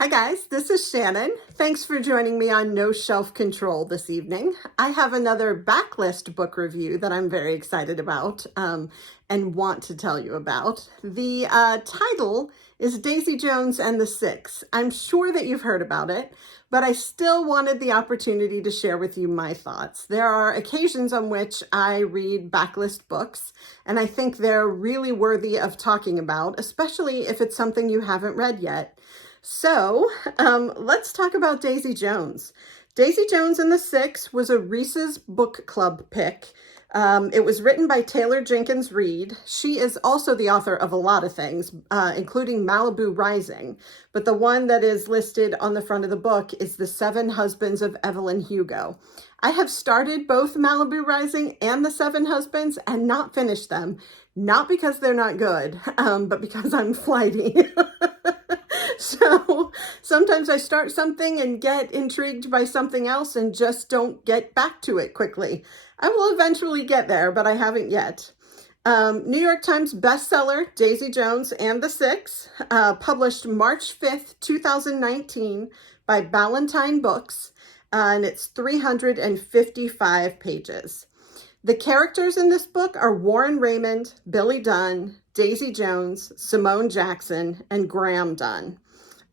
Hi guys, this is Shannon. Thanks for joining me on No Shelf Control this evening. I have another backlist book review that I'm very excited about and want to tell you about. The title is Daisy Jones and the Six. I'm sure that you've heard about it, but I still wanted the opportunity to share with you my thoughts. There are occasions on which I read backlist books, and I think they're really worthy of talking about, especially if it's something you haven't read yet. So let's talk about Daisy Jones. Daisy Jones and the Six was a Reese's Book Club pick. It was written by Jenkins Reid. She is also the author of a lot of things, including Malibu Rising. But the one that is listed on the front of the book is The Seven Husbands of Evelyn Hugo. I have started both Malibu Rising and The Seven Husbands and not finished them. Not because they're not good, but because I'm flighty. So sometimes I start something and get intrigued by something else and just don't get back to it quickly. I will eventually get there, but I haven't yet. New York Times bestseller, Daisy Jones and the Six, published March 5th, 2019 by Ballantine Books, and it's 355 pages. The characters in this book are Warren Raymond, Billy Dunn, Daisy Jones, Simone Jackson, and Graham Dunn.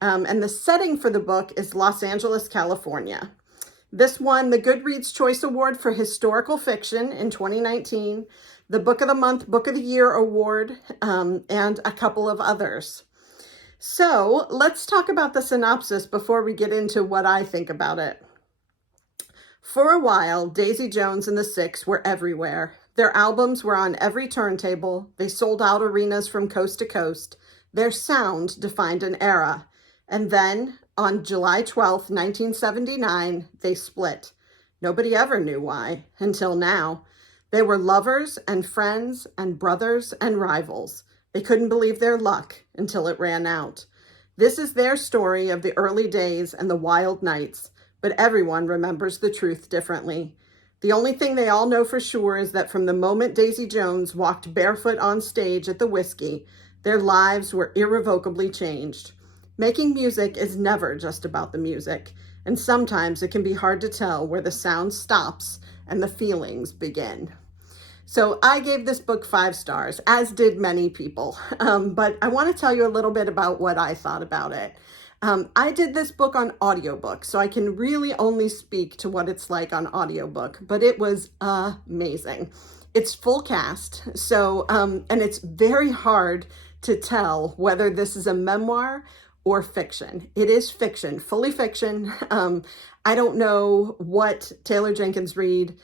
And the setting for the book is Los Angeles, California. This won the Goodreads Choice Award for Historical Fiction in 2019, the Book of the Month, Book of the Year Award, and a couple of others. So let's talk about the synopsis before we get into what I think about it. For a while, Daisy Jones and the Six were everywhere. Their albums were on every turntable. They sold out arenas from coast to coast. Their sound defined an era. And then, on July 12th, 1979, they split. Nobody ever knew why, until now. They were lovers and friends and brothers and rivals. They couldn't believe their luck until it ran out. This is their story of the early days and the wild nights, but everyone remembers the truth differently. The only thing they all know for sure is that from the moment Daisy Jones walked barefoot on stage at the Whiskey, their lives were irrevocably changed. Making music is never just about the music, and sometimes it can be hard to tell where the sound stops and the feelings begin. So I gave this book 5 stars, as did many people, but I want to tell you a little bit about what I thought about it. I did this book on audiobook, so I can really only speak to what it's like on audiobook, but it was amazing. It's full cast, so and it's very hard to tell whether this is a memoir or fiction. It is fiction, fully fiction. I don't know what Jenkins Reid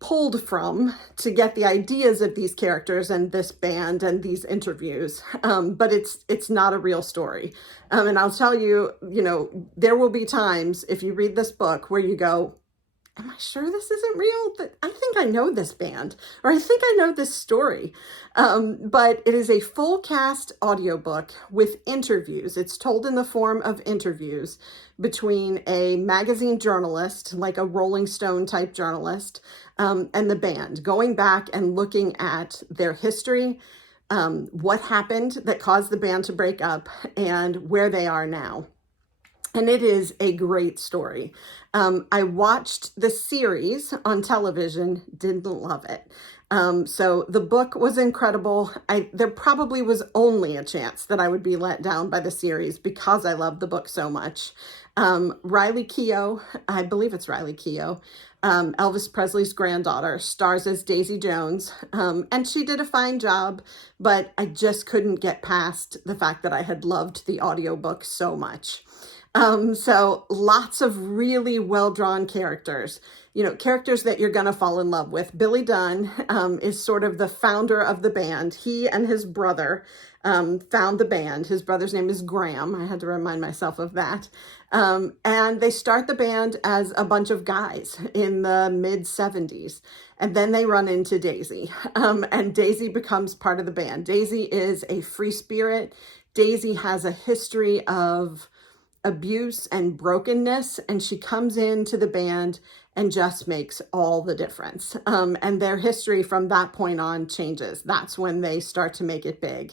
pulled from to get the ideas of these characters and this band and these interviews, but it's not a real story. And I'll tell you, there will be times if you read this book where you go, am I sure this isn't real? I think I know this band, or I think I know this story. But it is a full cast audiobook with interviews. It's told in the form of interviews between a magazine journalist, like a Rolling Stone type journalist, and the band, going back and looking at their history, what happened that caused the band to break up, and where they are now. And it is a great story. I watched the series on television, didn't love it. So the book was incredible. There probably was only a chance that I would be let down by the series because I love the book so much. Riley Keough, I believe it's Riley Keough, Elvis Presley's granddaughter, stars as Daisy Jones, and she did a fine job, but I just couldn't get past the fact that I had loved the audiobook so much. So lots of really well-drawn characters, characters that you're going to fall in love with. Billy Dunn is sort of the founder of the band. He and his brother found the band. His brother's name is Graham. I had to remind myself of that. And they start the band as a bunch of guys in the mid-70s. And then they run into Daisy. And Daisy becomes part of the band. Daisy is a free spirit. Daisy has a history of abuse and brokenness, and she comes into the band and just makes all the difference. And their history from that point on changes. That's when they start to make it big.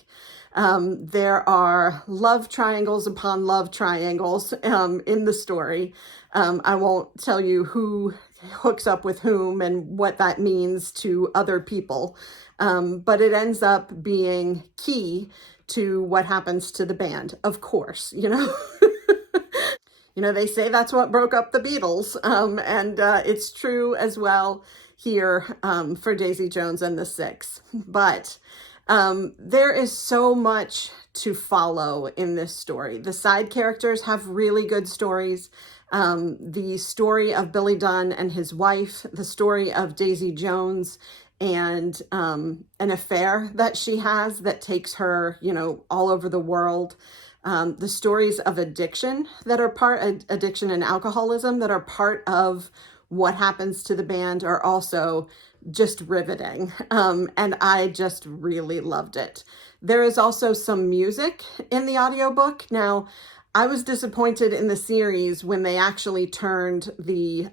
There are love triangles upon love triangles in the story. I won't tell you who hooks up with whom and what that means to other people, but it ends up being key to what happens to the band, of course, you know. You know, they say that's what broke up the Beatles, and it's true as well here for Daisy Jones and the Six. But there is so much to follow in this story. The side characters have really good stories. The story of Billy Dunn and his wife, the story of Daisy Jones and an affair that she has that takes her, you know, all over the world. The stories of addiction that are addiction and alcoholism that are part of what happens to the band are also just riveting. And I just really loved it. There is also some music in the audiobook. Now, I was disappointed in the series when they actually turned the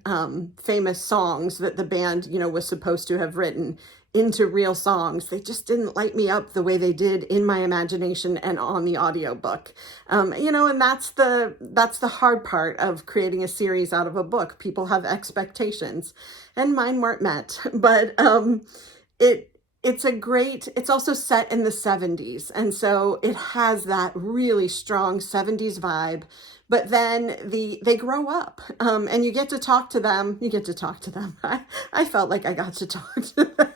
famous songs that the band, you know, was supposed to have written into real songs. They just didn't light me up the way they did in my imagination and on the audiobook. You know, and that's the hard part of creating a series out of a book. People have expectations, and mine weren't met. But it's also set in the 70s. And so it has that really strong 70s vibe, but then they grow up, and you get to talk to them. I felt like I got to talk to them.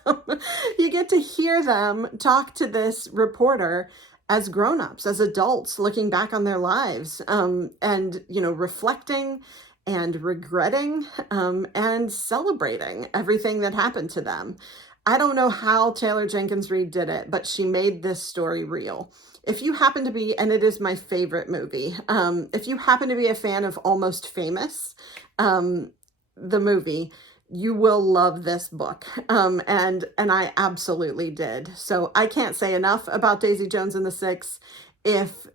You get to hear them talk to this reporter as grown-ups, as adults, looking back on their lives, and, you know, reflecting and regretting, and celebrating everything that happened to them. I don't know how Taylor Jenkins Reid did it, but she made this story real. If you happen to be, and it is my favorite movie, if you happen to be a fan of Almost Famous, the movie, you will love this book. And I absolutely did. So I can't say enough about Daisy Jones and the Six. If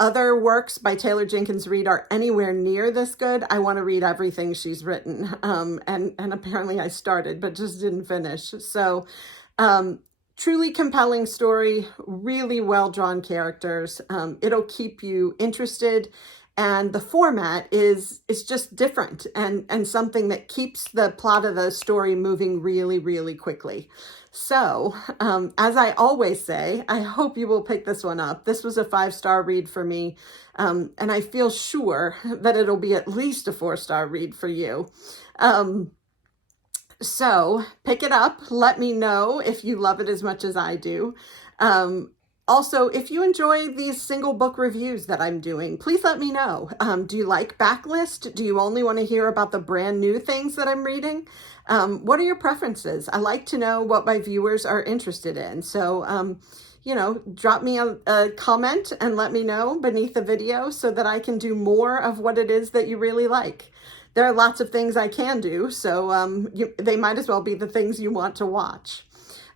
other works by Taylor Jenkins Reid are anywhere near this good, I want to read everything she's written. And apparently I started, but just didn't finish. So truly compelling story, really well-drawn characters. It'll keep you interested. And the format is just different and something that keeps the plot of the story moving really, really quickly. So, as I always say, I hope you will pick this one up. This was a 5-star read for me, and I feel sure that it'll be at least a 4-star read for you. So pick it up. Let me know if you love it as much as I do. Also, if you enjoy these single book reviews that I'm doing, please let me know. Do you like backlist? Do you only want to hear about the brand new things that I'm reading? What are your preferences? I like to know what my viewers are interested in. So, you know, drop me a comment and let me know beneath the video so that I can do more of what it is that you really like. There are lots of things I can do, so they might as well be the things you want to watch.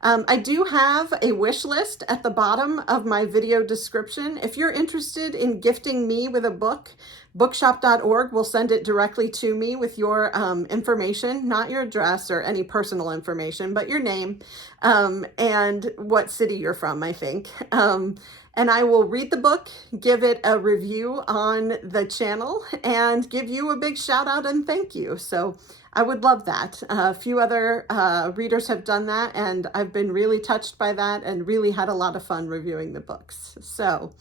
I do have a wish list at the bottom of my video description. If you're interested in gifting me with a book, bookshop.org will send it directly to me with your information, not your address or any personal information, but your name and what city you're from, I think. And I will read the book, give it a review on the channel, and give you a big shout out and thank you. So I would love that. A few other readers have done that, and I've been really touched by that and really had a lot of fun reviewing the books. So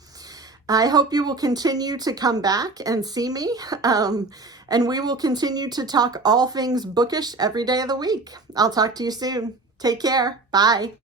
I hope you will continue to come back and see me, and we will continue to talk all things bookish every day of the week. I'll talk to you soon. Take care. Bye.